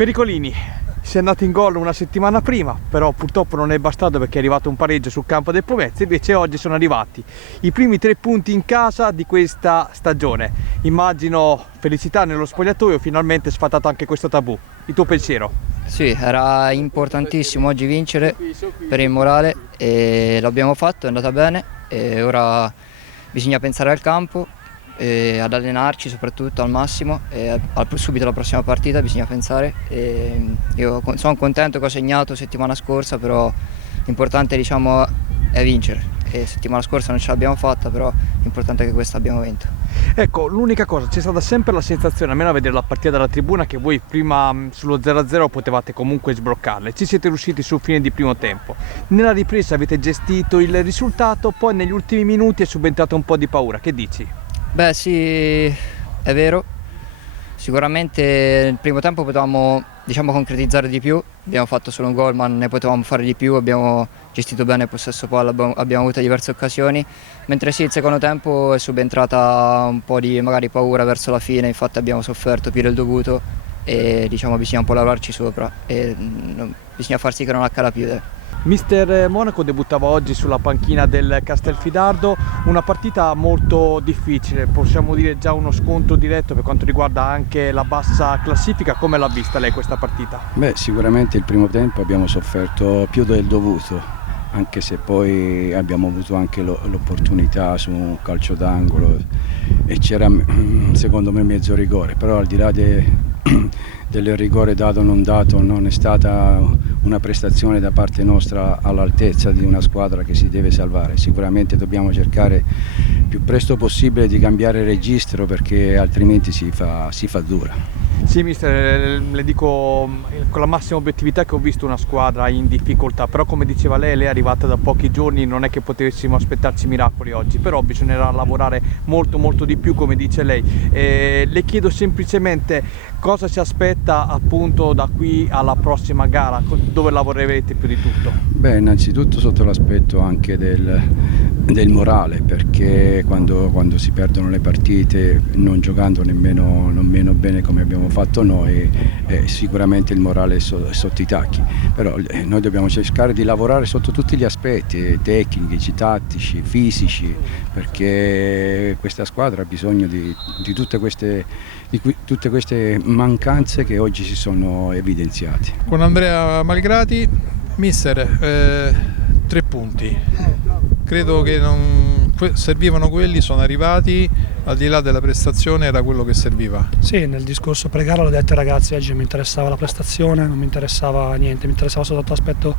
Pericolini, si è andato in gol una settimana prima, però purtroppo non è bastato perché è arrivato un pareggio sul campo del Pomezia, invece oggi sono arrivati i primi 3 punti in casa di questa stagione. Immagino felicità nello spogliatoio, finalmente sfatato anche questo tabù. Il tuo pensiero? Sì, era importantissimo oggi vincere per il morale e l'abbiamo fatto, è andata bene e ora bisogna pensare al campo, ad allenarci soprattutto al massimo e subito alla prossima partita bisogna pensare. Io sono contento che ho segnato settimana scorsa, però l'importante diciamo è vincere e settimana scorsa non ce l'abbiamo fatta, però l'importante è che questa abbiamo vinto. Ecco, l'unica cosa, c'è stata sempre la sensazione, almeno a vedere la partita dalla tribuna, che voi prima sullo 0-0 potevate comunque sbloccarle, ci siete riusciti sul fine di primo tempo, nella ripresa avete gestito il risultato, poi negli ultimi minuti è subentrato un po' di paura, che dici? Beh sì, è vero, sicuramente nel primo tempo potevamo concretizzare di più, abbiamo fatto solo un gol ma ne potevamo fare di più, abbiamo gestito bene il possesso palla, abbiamo avuto diverse occasioni, mentre sì, il secondo tempo è subentrata un po' di magari paura verso la fine, infatti abbiamo sofferto più del dovuto e bisogna un po' lavorarci sopra e bisogna far sì che non accada più. Mister Monaco debuttava oggi sulla panchina del Castelfidardo, una partita molto difficile, possiamo dire già uno scontro diretto per quanto riguarda anche la bassa classifica. Come l'ha vista lei questa partita? Beh, sicuramente il primo tempo abbiamo sofferto più del dovuto, anche se poi abbiamo avuto anche l'opportunità su un calcio d'angolo e c'era secondo me mezzo rigore, però al di là del rigore dato o non dato non è stata una prestazione da parte nostra all'altezza di una squadra che si deve salvare. Sicuramente dobbiamo cercare più presto possibile di cambiare registro perché altrimenti si fa dura. Sì mister, le dico con la massima obiettività che ho visto una squadra in difficoltà, però come diceva lei è arrivata da pochi giorni, non è che potessimo aspettarci miracoli oggi, però bisognerà lavorare molto di più come dice lei. Le chiedo semplicemente cosa si aspetta appunto da qui alla prossima gara, dove lavorerete più di tutto? Beh, innanzitutto sotto l'aspetto anche del morale, perché quando si perdono le partite non giocando nemmeno bene come abbiamo fatto noi, sicuramente il morale è sotto i tacchi, però noi dobbiamo cercare di lavorare sotto tutti gli aspetti tecnici, tattici, fisici, perché questa squadra ha bisogno di tutte queste mancanze che oggi si sono evidenziate. Con Andrea Malgrati, mister, 3 punti. Credo che servivano quelli, sono arrivati, al di là della prestazione era quello che serviva. Sì, nel discorso pre-gara l'ho detto ai ragazzi, oggi non mi interessava la prestazione, non mi interessava niente, mi interessava soltanto l'aspetto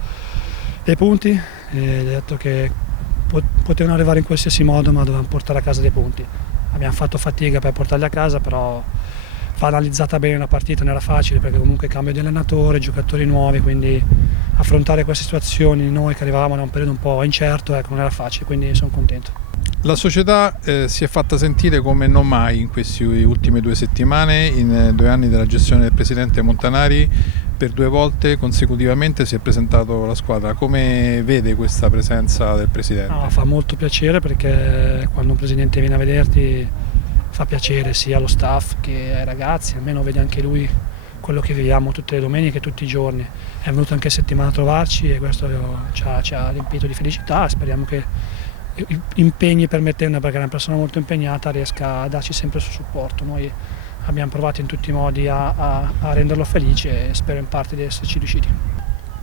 dei punti e ho detto che potevano arrivare in qualsiasi modo ma dovevamo portare a casa dei punti. Abbiamo fatto fatica per portarli a casa, però va analizzata bene la partita, non era facile perché comunque cambio di allenatore, giocatori nuovi, quindi affrontare queste situazioni noi che arrivavamo da un periodo un po' incerto, non era facile, quindi sono contento. La società si è fatta sentire come non mai in queste ultime 2 settimane, in 2 anni della gestione del presidente Montanari, per 2 volte consecutivamente si è presentato la squadra. Come vede questa presenza del presidente? No, fa molto piacere perché quando un presidente viene a vederti fa piacere sia allo staff che ai ragazzi, almeno vede anche lui quello che viviamo tutte le domeniche, tutti i giorni. È venuto anche settimana a trovarci e questo ci ha riempito di felicità. Speriamo che impegni permettendo, perché è una persona molto impegnata, riesca a darci sempre il suo supporto. Noi abbiamo provato in tutti i modi a renderlo felice e spero in parte di esserci riusciti.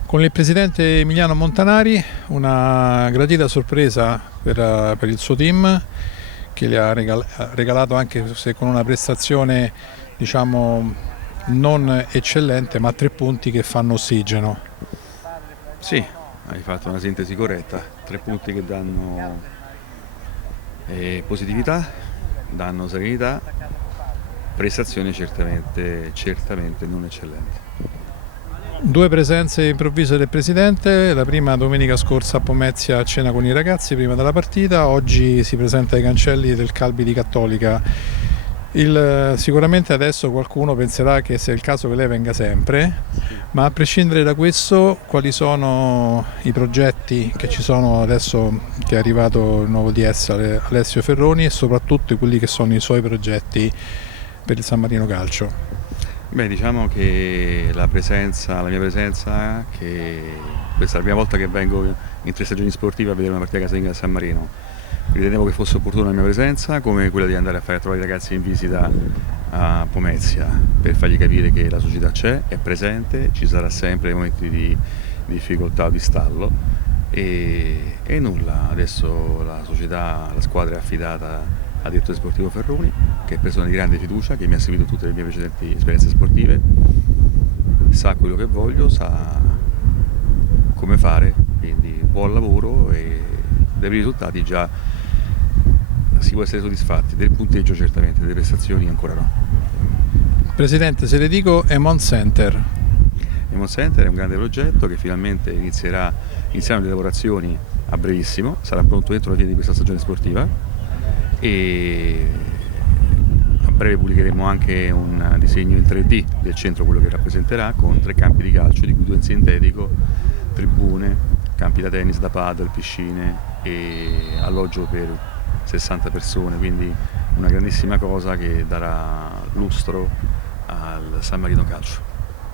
Con il presidente Emiliano Montanari una gradita sorpresa per il suo team, che gli ha regalato, anche se con una prestazione diciamo non eccellente, ma 3 punti che fanno ossigeno. Sì, hai fatto una sintesi corretta, 3 punti che danno positività, danno serenità, prestazioni certamente non eccellenti. 2 presenze improvvise del presidente, la prima domenica scorsa a Pomezia a cena con i ragazzi prima della partita, oggi si presenta ai cancelli del Calbi di Cattolica. Sicuramente adesso qualcuno penserà che sia il caso che lei venga sempre, ma a prescindere da questo, quali sono i progetti che ci sono adesso che è arrivato il nuovo DS Alessio Ferroni e soprattutto quelli che sono i suoi progetti per il San Marino Calcio? Beh, diciamo che la mia presenza, che questa è la prima volta che vengo in 3 stagioni sportive a vedere una partita casalinga del San Marino. Ritenevo che fosse opportuna la mia presenza, come quella di andare a fare a trovare i ragazzi in visita a Pomezia, per fargli capire che la società c'è, è presente, ci sarà sempre nei momenti di difficoltà o di stallo e nulla, adesso la società, la squadra è affidata al direttore sportivo Ferroni, che è persona di grande fiducia, che mi ha seguito tutte le mie precedenti esperienze sportive, sa quello che voglio, sa come fare, quindi buon lavoro e dai primi risultati già si può essere soddisfatti, del punteggio certamente, delle prestazioni ancora no. Presidente, se le dico Emon Center. Emon Center è un grande progetto che finalmente inizieranno le lavorazioni a brevissimo, sarà pronto entro la fine di questa stagione sportiva e a breve pubblicheremo anche un disegno in 3D del centro, quello che rappresenterà, con 3 campi di calcio, di cui 2 in sintetico, tribune, campi da tennis, da padel, piscine e alloggio per 60 persone, quindi una grandissima cosa che darà lustro al San Marino Calcio.